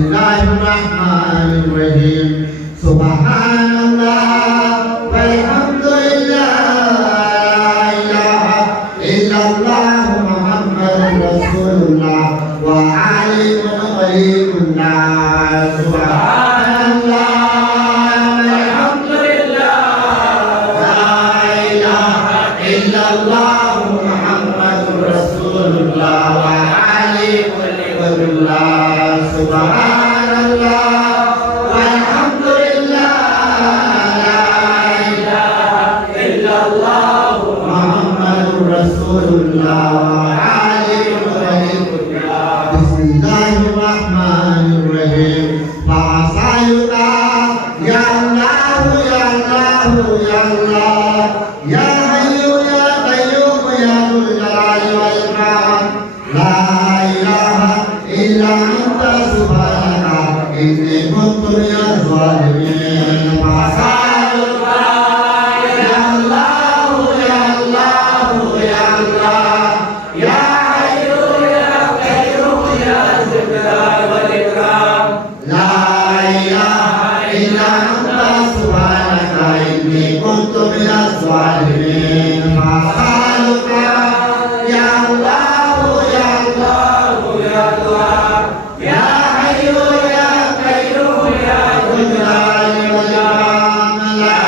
Bismillahirrahmanirrahim. Subhanallah walhamdulillah, la ilaha illallah Muhammadur Rasulullah wa alihi ghayrullah. Subhanallah walhamdulillah, la ilaha illallah Muhammadur Rasulullah wa alihi ghayrullah. Subhanallah walhamdulillah, la ilaha illallah Muhammadur Rasulullah wa alihi ghayrullah. Bismillahirrahmanirrahim. Fa'asayuka ya Allah ya Allah ya Allah ya hayyu ya qayyum ya dzul jalali wal ikram. La ilaha illa anta subhanaka inni kuntu minaz zalimin. Fa'asayuka ya Allah ya Allah ya Allah ya hayyu ya qayyum ya dzul jalali wal ikram. La ilaha illa anta subhanaka inni kuntu minaz zalimin. Fa'asayuka ya Allah ya Allah ya Allah ya hayyu ya qayyum ya dzul jalali wal ikram. La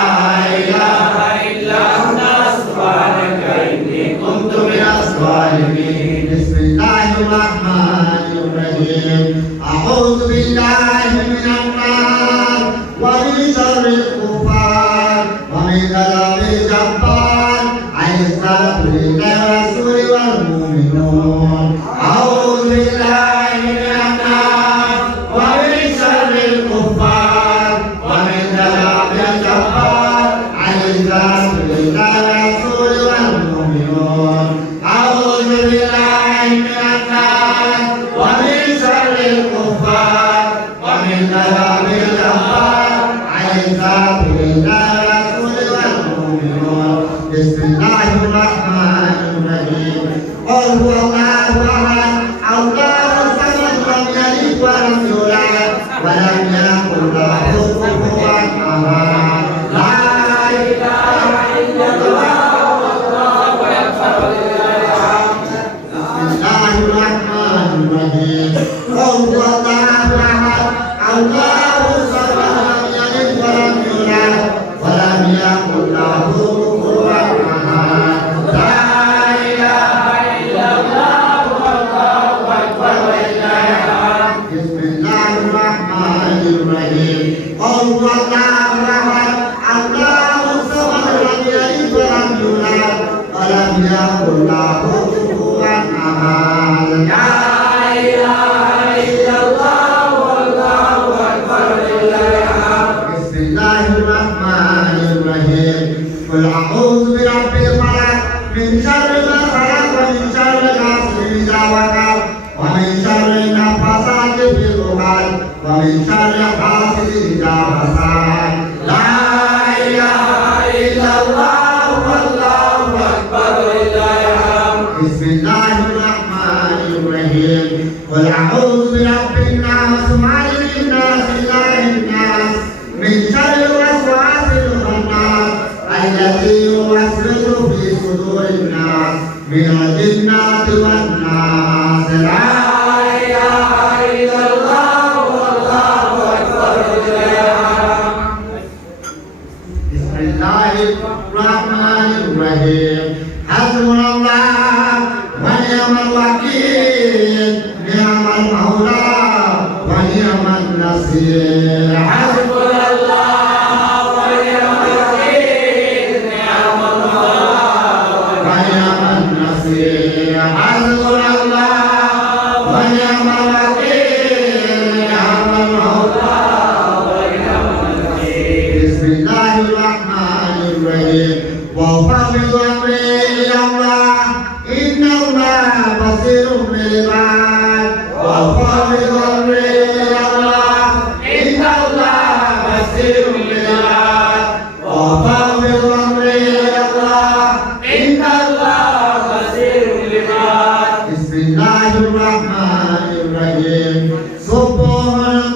ilaha illa anta subhanaka inni kuntu minaz zalimin. Bismillahirrahmanirrahim. A'udzu billahi minan nar wa min syarril kufar wa min dzalabil jabbar. Ayyuhal rasuli wal mu'minun. A'udzu billahi minan nar wa min syarril kufar wa min dzalabil jabbar. Ayyuhal rasuli wal mu'minun. A'udzu billahi minan nar wa min syarril kufar wa min dzalabil jabbar. Ayyuhal rasuli wal mu'minun. Bismillahirrahmanirrahim. Qul huwallahu ahad, Allahus samad, lam yalid wa lam yulad wa lam yakul lahu kufuwan ahad. La ilaha illallah wallahu akbar. Bismillahirrahmanirrahim. Qul huwallahu ahad, Allahus samad, lam yalid wa lam yulad wa lam yakul lahu kufuwan ahad. La ilaha illallah wallahu akbar wa lillahil hamd. Bismillahirrahmanirrahim. Qul huwallahu ahad, Allahus samad, lam yalid wa lam yulad wa lam yakul lahu kufuwan ahad. La ilaha illallah wallahu akbar wa lillahil hamd. Bismillahirrahmanirrahim. Qul a'udzu birabbil falaq min syarri ma khalaq wa min syarri ghasiqin idza waqab wa min syarri naffasati fil 'uqad wa min syarri hasidin idza hasad. La ilaha illallah wallahu akbar wa lillahil hamd. Bismillahirrahmanirrahim. Qul a'udzu birabbin nas malikin nas ilahin nas min syarri waswasil khannas alladzi yuwaswisu fi sudurin nas minal jinnati wan nas. La ilaha illallah wallahu akbar wa lillahil hamd. Bismillahirrahmanirrahim. Hasbunallah wa ni'mal wakil, ni'mal maula wa ni'man nasir. Hasbunallah wa ni'mal wakil, ni'mal maula wa ni'man nasir. Hasbunallah wa ni'mal wakil, ni'mal maula wa ni'man nasir. Bismillahirrahmanirrahim. Wa fawwidu amri ila Allah, innallaha basirun bil ibad. Wa fawwidu amri ila Allah, innallaha basirun bil ibad. Wa fawwidu amri ila Allah, innallaha basirun bil ibad. Bismillahirrahmanirrahim. Subhanallah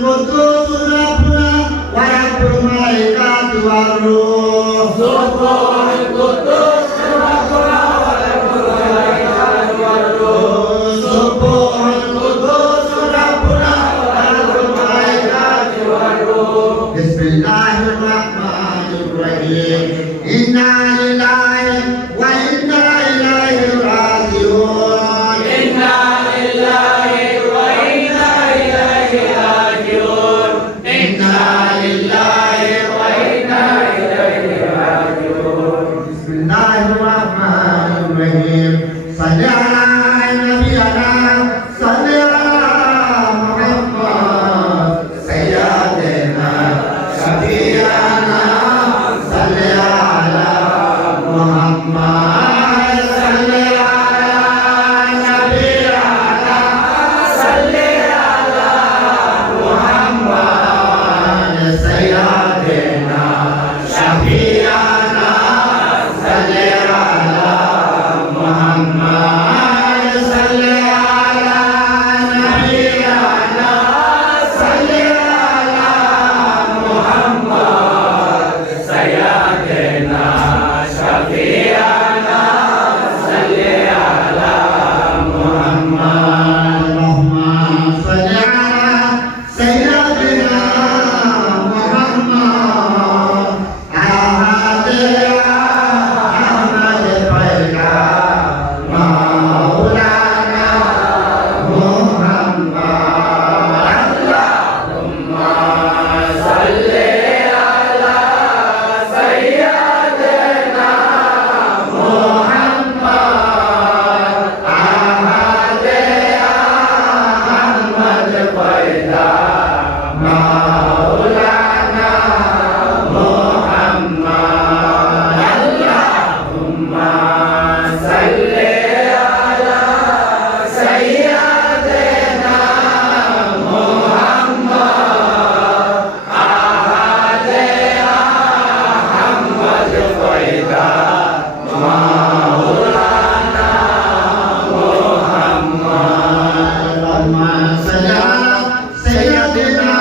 صل على سيدنا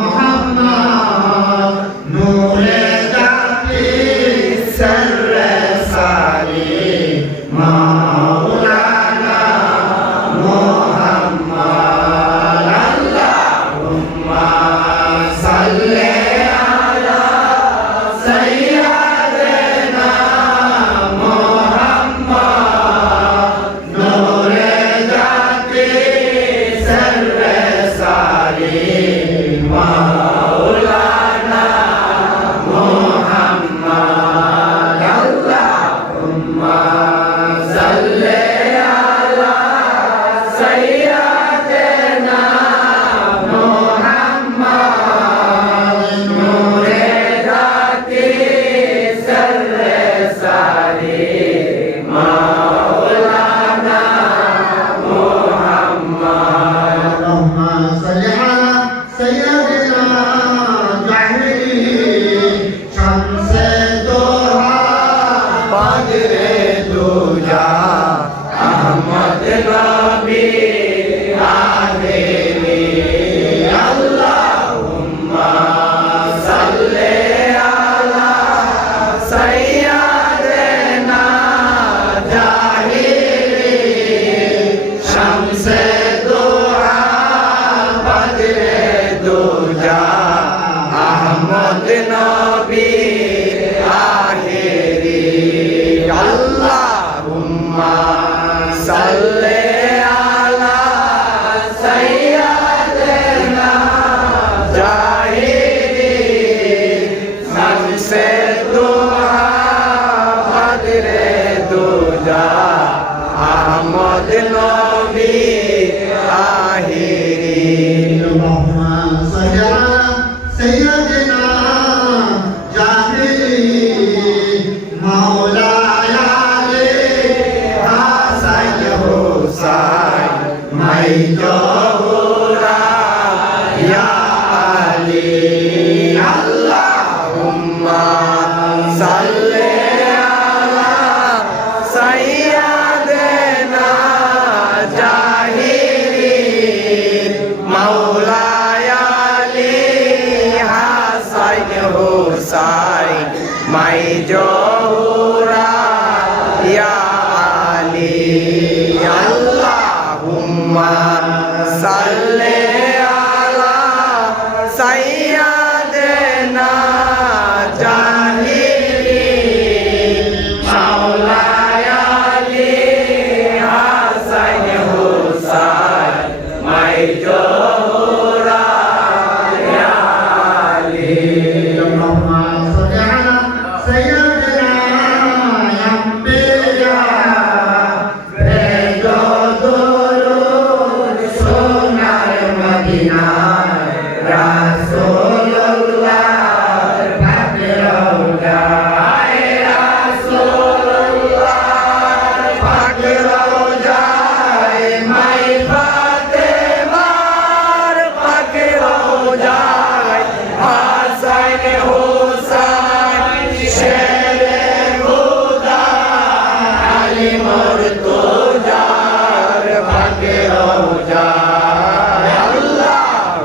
محمد نور ذاتي سر ساري مولانا محمد اللهم صل على سيدنا محمد نور ذاتي سر ساري مولانا محمد اللهم صل على سيدنا محمد نور ذاتي سر ساري مولانا محمد اللهم صل على سيدنا جعفر شمس الضحى بدر الدجى أحمد نبي آخري اللهم صل على سيدنا جاهلي شمس الضحى بدر الدجى أحمد نبي آخري اللهم صل على سيدنا جاهلي شمس الضحى بدر الدجى أحمد نبي آخري اللهم صل على سيدنا جاهلي مولاي علي حسن حسين مي جوهرا يا علي اللهم صل على سيدنا جاهلي مولاي علي حسن حسين مي جوهرا يا علي اللهم صل على سيدنا جاهلي مولاي علي حسن حسين مي جوهرا يا علي اللهم صل على سيدنا ينبيا بيجو درود سنة المدينة رسول الله فقر وجاي رسول الله فقر وجاي ماي فاطمة فقر وجاي حسين حسين شیر خدا علی مرتضی فقر وجاي اللهم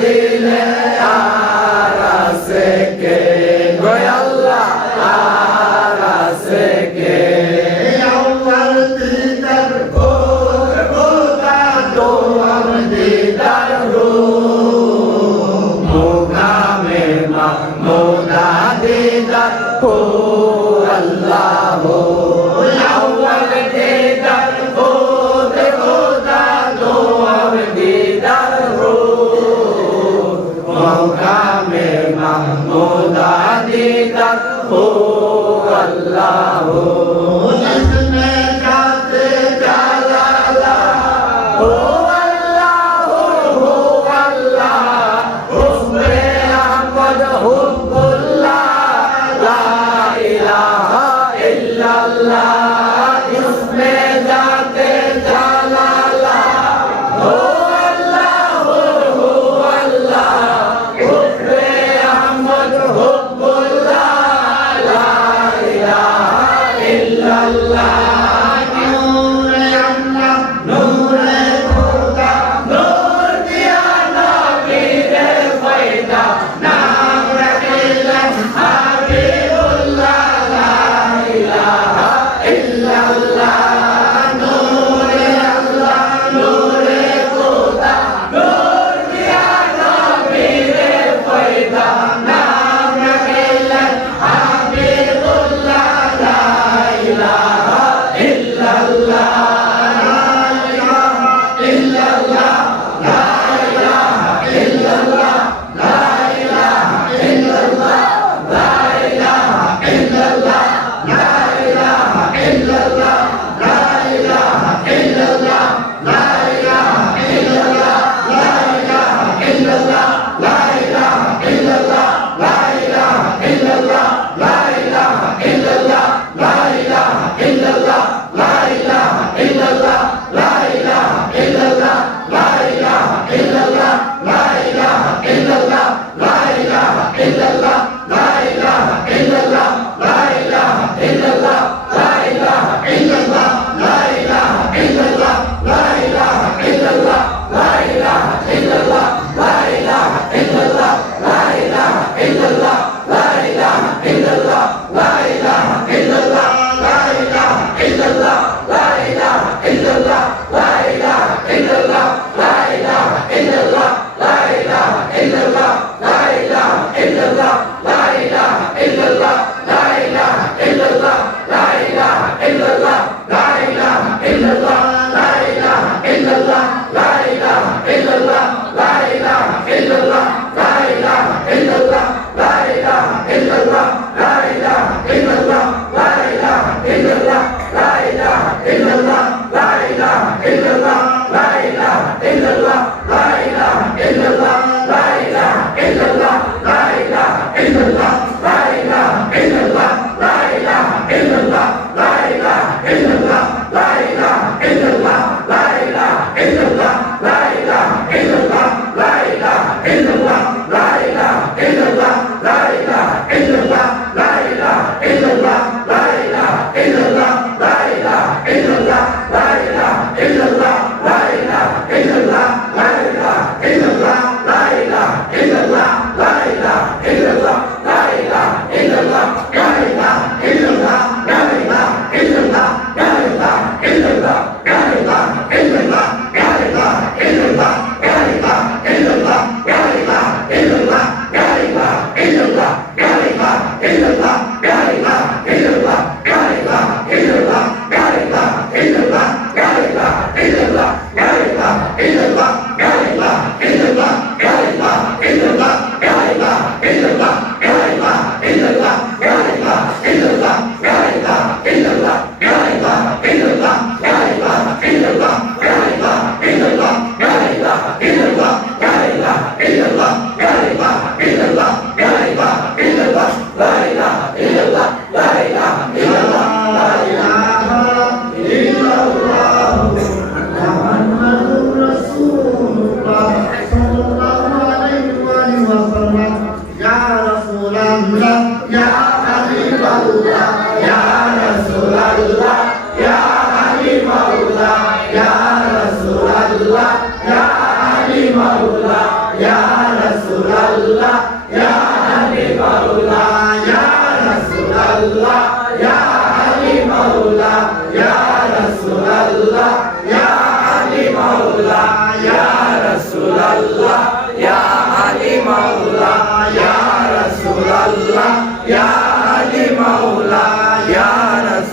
দিলে কে গো আল্লাহ আর আছে কে আউয়াল দিদার খোদা তো দিদার rho মুকামে Mahmuda দিদার হো আল্লাহ আউয়াল দিদার খোদা তো দিদার হো মুকামে মাহমুদা দিদার হো আল্লাহ जिसमें जाते जलाला हो अल्लाह हो अल्लाह हुस्ने अहमद हुब्बुल्लाह ला इलाहा इल्लल्लाह इसमें जाते जलाला हो अल्लाह हो अल्लाह हुस्ने अहमद हुब्बुल्लाह ला इलाहा इल्लल्लाह नूरे अल्लाह नूरे खुदा नूर दिया नबीरे फैदा नाम रखिला हबीबुल्लाह ला इलाहा इल्लल्लाह नूरे अल्लाह नूरे खुदा नूर दिया नबीरे फैदा नाम रखिला हबीबुल्लाह ला इलाहा इल्लल्लाह illallah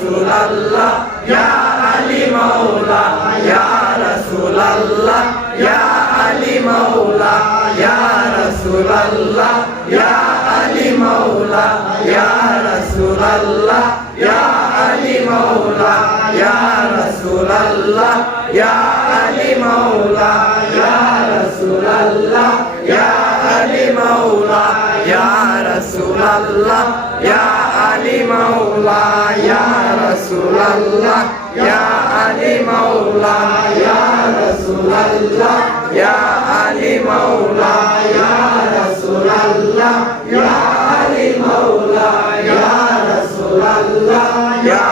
রাসূলুল্লাহ ইয়া আলী মাওলা ইয়া রাসূলুল্লাহ ইয়া আলী মাওলা ইয়া রাসূলুল্লাহ ইয়া আলী মাওলা ইয়া রাসূলুল্লাহ ইয়া আলী মাওলা ইয়া রাসূলুল্লাহ ইয়া আলী মাওলা ইয়া রাসূলুল্লাহ ইয়া আলী মাওলা ইয়া রাসূলুল্লাহ ইয়া আলী মাওলা ইয়া রাসূলুল্লাহ ইয়া আলী মাওলা ইয়া রাসূলুল্লাহ ইয়া আলী মাওলা ইয়া রাসূলুল্লাহ ইয়া আলী মাওলা ইয়া রাসূলুল্লাহ ইয়া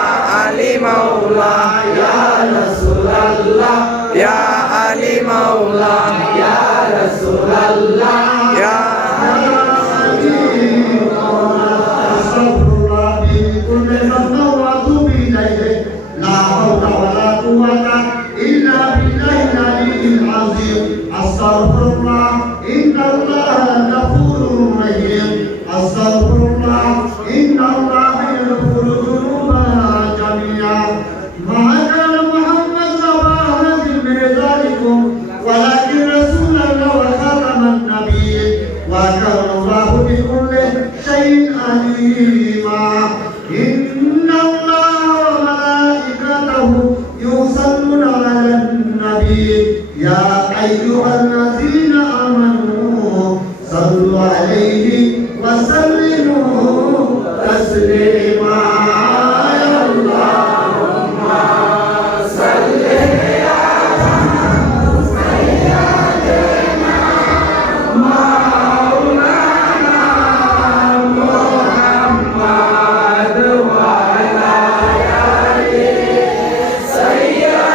আলী মাওলা ইয়া রাসূলুল্লাহ ইয়া আলী মাওলা ইয়া রাসূলুল্লাহ ইয়া Astaghfirullah, inna Allah ghafurur rahim. Astaghfirullah, inna Allah yaghfiru dhunuba jami'a. Ma kana Muhammad sabahan min dhalikum, walakin Rasulullah wa khataman nabiyyin, wa kana Allah bi kulli shay'in alima. Inna Allah wa malaikatahu yusalluna 'alan nabiy. Ya ayyuhallazina amanu sallu 'alaihi wa sallimu taslima. Ya Allahumma salli ala sayyidina maulana Muhammad wa ala ali sayyidina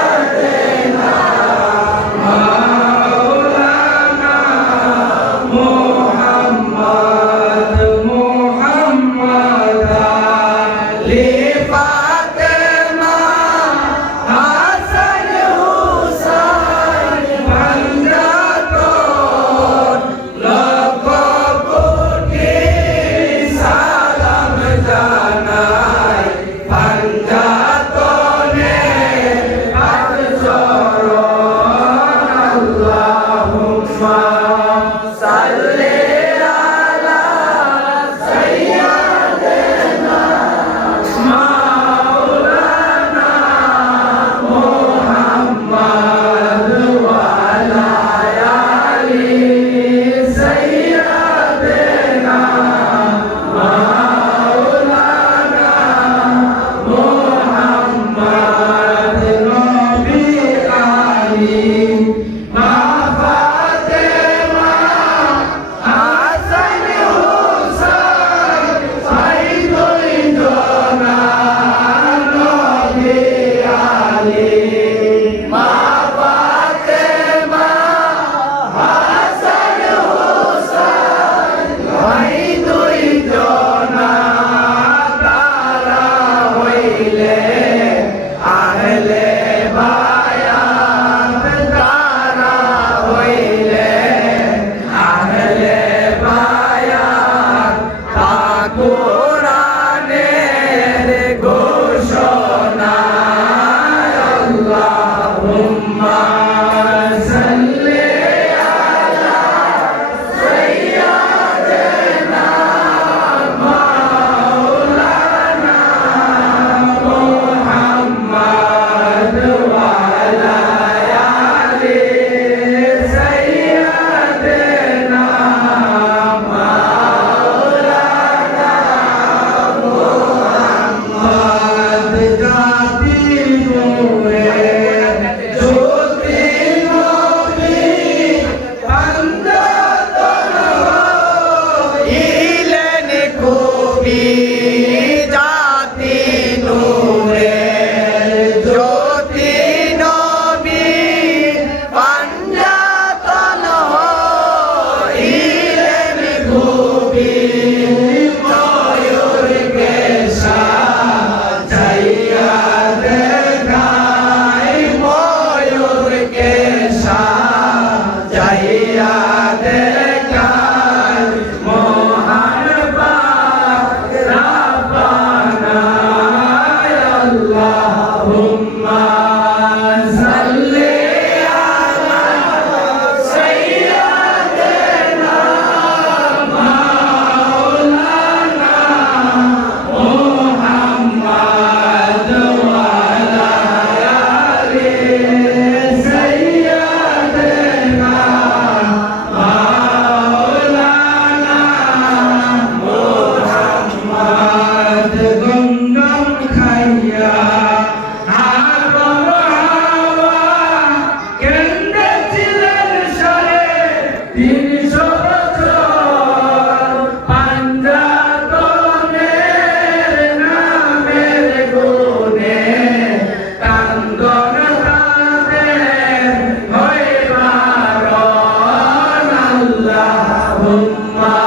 হুম্মা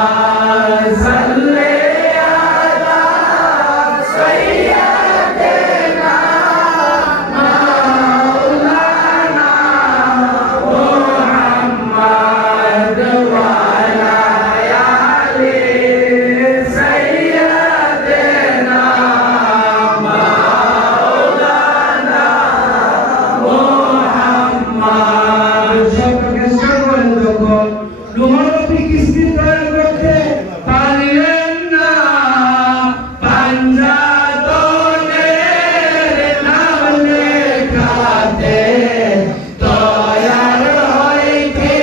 সাল্লি আলা সাইয়্যিদিনা মাওলানা মুহাম্মদ ওয়া আলা আলি সাইয়্যিদিনা মাওলানা মুহাম্মদ। সবকে সবল যখন লোহারবি কিস্তি তৈরি করতে পারলেন না, পাঞ্জাতনের নাম লেখাতে তৈয়ার হইতে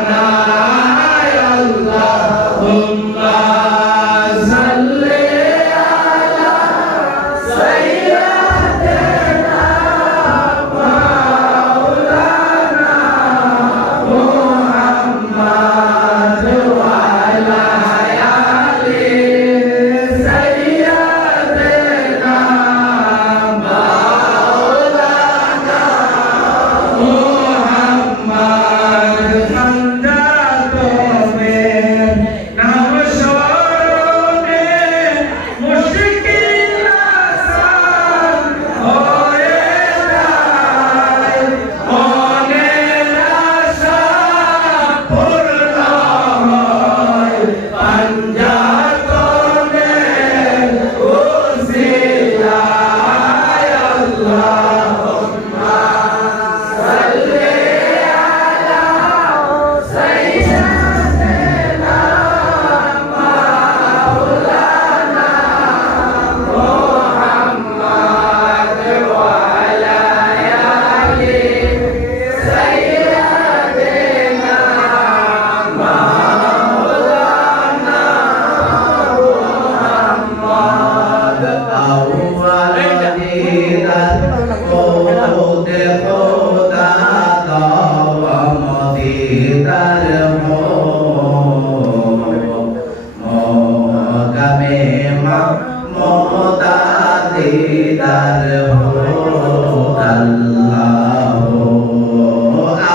ঠিকানায় আল্লাহুম্মা সাল্লি আলা সাইয়্যিদিনা মাওলানা মুহাম্মদ ওয়া আলা আলি সাইয়্যিদিনা মাওলানা মুহাম্মদ। পাঞ্জাতনের নাম স্মরণে মুশকিল আসান হয়ে যায়, মনের আশা পূর্ণ হয়। পাঞ্জাতনের উসিলায় আল্লাহুম্মা সাল্লি আলা সাইয়্যিদিনা মাওলানা মুহাম্মদ ওয়া আলা আলি সাইয়্যিদিনা মাওলানা মুহাম্মদ। আউয়াল দিদার কোতে খোদা দাওয়াম দিদার হো মোগামে মোদা দিদার হো আল্লাহ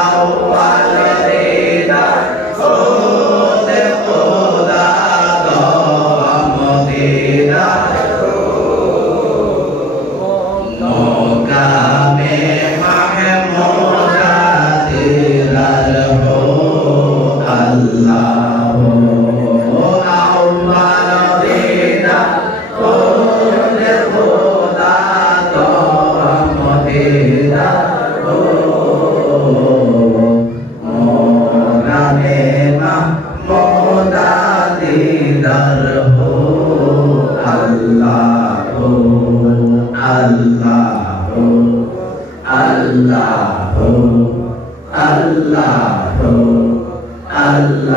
আউয়াল দিদার কোতে খোদা দাওয়াম দিদার মোগামে মাহমুদা দিদার হো আল্লাহ আউয়াল দিদার কোতে খোদা দাওয়াম দিদার হো মোগামে মাহমুদা দিদার হো আল্লাহ আল্লাহ আল্লাহ আল্লাহ আল্লাহ আল্লাহ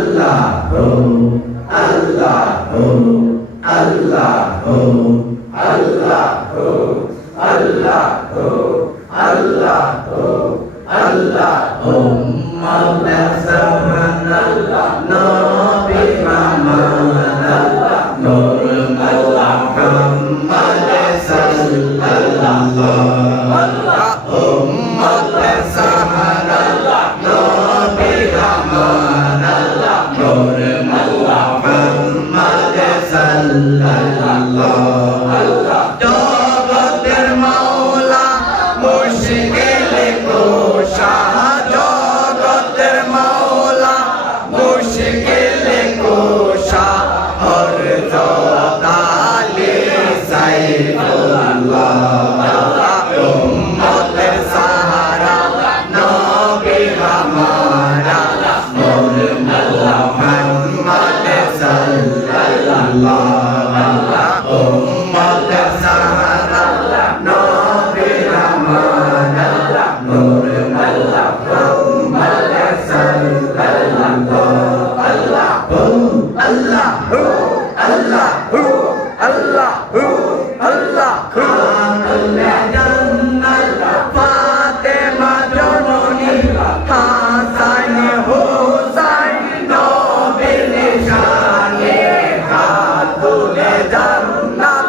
আল্লাহ আল্লাহ জগতের মাওলা মুশকিল কুশা, জগতের মাওলা মুশকিল কুশা, হর জতালি সাইফুল্লাহ, উম্মতের সাহারা নবী হামারা নূর মুহাম্মদ সাল্লাল্লাহু উম্মতের সাহারা নবী হামারা নূর মুহাম্মদ সাল্লাল্লাহু আল্লাহু আল্লাহু আল্লাহু আল্লাহু আল্লাহু জান্নাত ফাতেমা জননী হাসান হোসাইন নবীর নিশানে খাতুনে জান্নাত